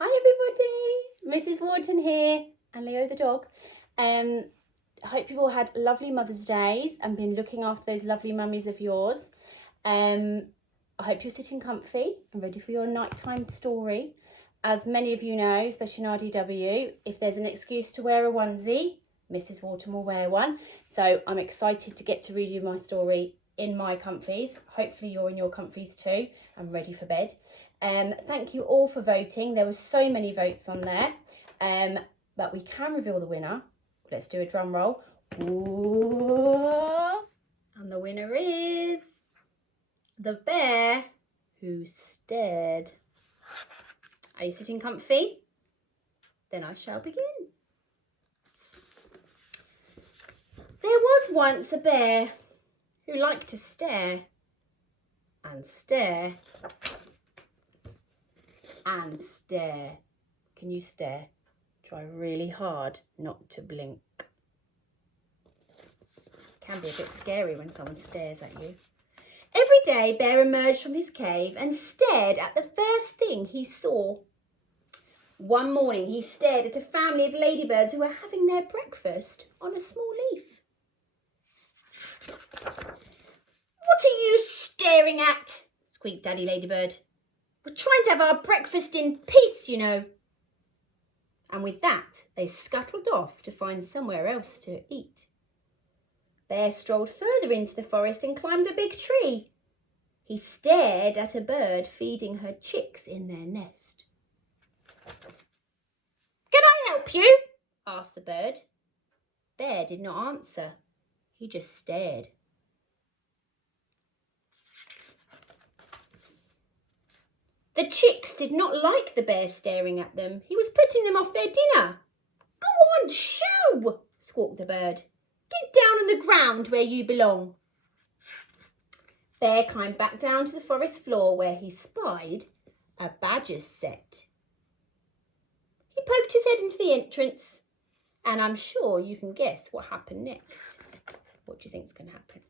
Hi everybody, Mrs Wharton here and Leo the dog. I hope you've all had lovely Mother's Days and been looking after those lovely mummies of yours. I hope you're sitting comfy and ready for your nighttime story. As many of you know, especially in RDW, if there's an excuse to wear a onesie, Mrs Wharton will wear one. So I'm excited to get to read you my story in my comfies. Hopefully you're in your comfies too and ready for bed. Thank you all for voting. There were so many votes on there, but we can reveal the winner. Let's do a drum roll. Ooh. And the winner is the bear who stared. Are you sitting comfy? Then I shall begin. There was once a bear who liked to stare and stare and stare. Can you stare? Try really hard not to blink. It can be a bit scary when someone stares at you. Every day, Bear emerged from his cave and stared at the first thing he saw. One morning, he stared at a family of ladybirds who were having their breakfast on a small leaf. "What are you staring at?" squeaked Daddy Ladybird. "We're trying to have our breakfast in peace, you know." And with that, they scuttled off to find somewhere else to eat. Bear strolled further into the forest and climbed a big tree. He stared at a bird feeding her chicks in their nest. "Can I help you?" asked the bird. Bear did not answer. He just stared. The chicks did not like the bear staring at them. He was putting them off their dinner. "Go on, shoo!" squawked the bird. "Get down on the ground where you belong." Bear climbed back down to the forest floor where he spied a badger's set. He poked his head into the entrance, and I'm sure you can guess what happened next. What do you think's going to happen?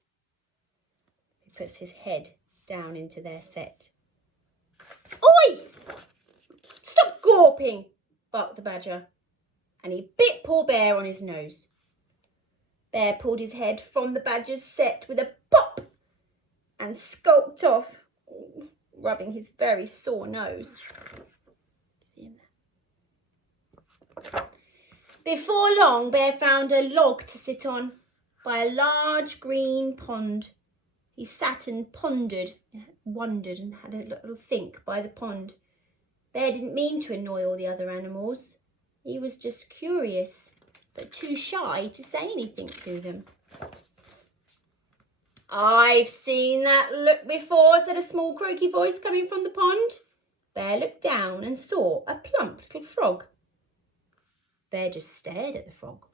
He puts his head down into their set. "Oi! Stop gawping!" barked the badger, and he bit poor Bear on his nose. Bear pulled his head from the badger's set with a pop and skulked off, rubbing his very sore nose. See him there? Before long, Bear found a log to sit on by a large green pond. He sat and pondered, wondered, and had a little think by the pond. Bear didn't mean to annoy all the other animals. He was just curious, but too shy to say anything to them. "I've seen that look before," said a small croaky voice coming from the pond. Bear looked down and saw a plump little frog. Bear just stared at the frog.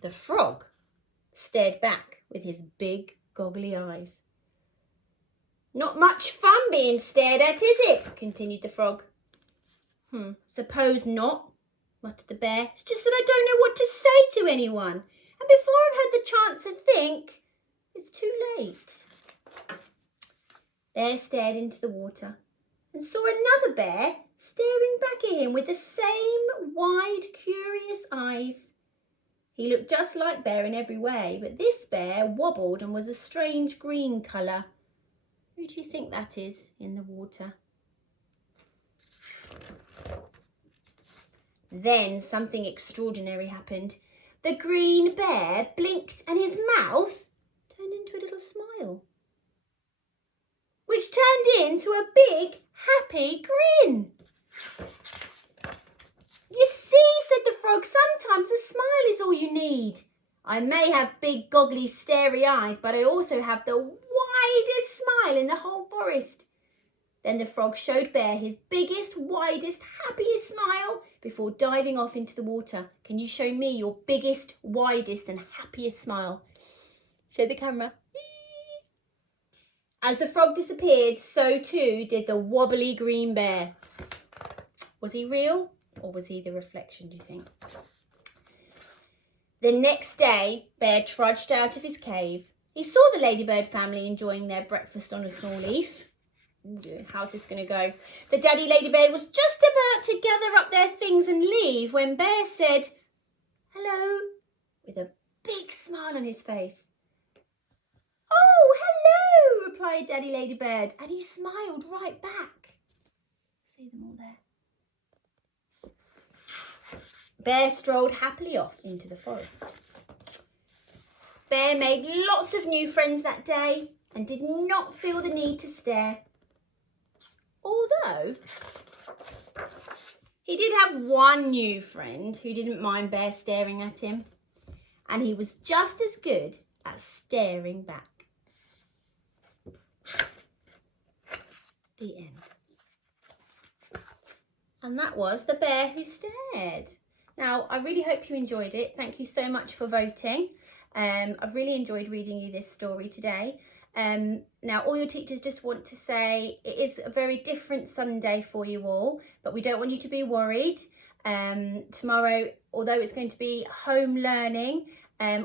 The frog stared back with his big goggly eyes. "Not much fun being stared at, is it?" continued the frog. "Suppose not," muttered the bear. "It's just that I don't know what to say to anyone. And before I've had the chance to think, it's too late." Bear stared into the water and saw another bear staring back at him with the same wide, curious eyes. He looked just like Bear in every way, but this bear wobbled and was a strange green colour. Who do you think that is in the water? Then something extraordinary happened. The green bear blinked and his mouth turned into a little smile, which turned into a big, happy grin. "You see," said the frog, "sometimes a smile is all you need. I may have big, goggly, starey eyes, but I also have the widest smile in the whole forest." Then the frog showed Bear his biggest, widest, happiest smile before diving off into the water. "Can you show me your biggest, widest and happiest smile?" Show the camera. As the frog disappeared, so too did the wobbly green bear. Was he real or was he the reflection, do you think? The next day, Bear trudged out of his cave. He saw the ladybird family enjoying their breakfast on a small leaf. how's this going to go? The daddy ladybird was just about to gather up their things and leave when Bear said, hello, with a big smile on his face. Oh, hello, replied Daddy Ladybird, and he smiled right back. See them all there. Bear strolled happily off into the forest. Bear made lots of new friends that day and did not feel the need to stare. Although he did have one new friend who didn't mind Bear staring at him, and he was just as good at staring back. The end. And that was The Bear Who Stared. Now, I really hope you enjoyed it. Thank you so much for voting. I've really enjoyed reading you this story today. Now, all your teachers just want to say it is a very different Sunday for you all, but we don't want you to be worried. Tomorrow, although it's going to be home learning,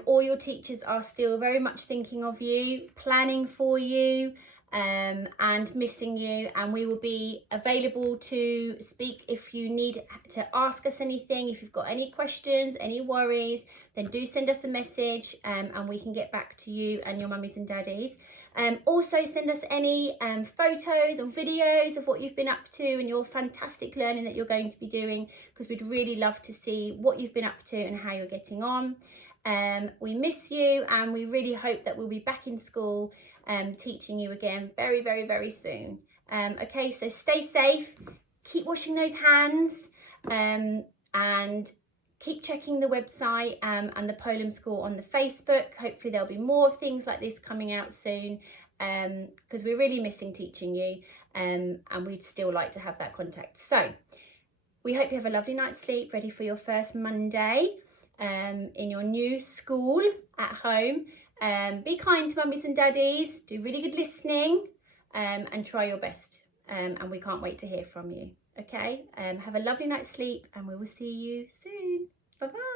all your teachers are still very much thinking of you, planning for you, and missing you, and we will be available to speak if you need to ask us anything. If you've got any questions, any worries, then do send us a message, and we can get back to you and your mummies and daddies. Also send us any photos or videos of what you've been up to and your fantastic learning that you're going to be doing, because we'd really love to see what you've been up to and how you're getting on. We miss you, and we really hope that we'll be back in school teaching you again very, very, very soon. Okay, so stay safe, keep washing those hands, and keep checking the website and the Polam School on the Facebook. Hopefully there'll be more of things like this coming out soon, because we're really missing teaching you, and we'd still like to have that contact. So we hope you have a lovely night's sleep, ready for your first Monday in your new school at home. Be kind to mummies and daddies, do really good listening, and try your best. And we can't wait to hear from you. Okay, have a lovely night's sleep, and we will see you soon. Bye-bye.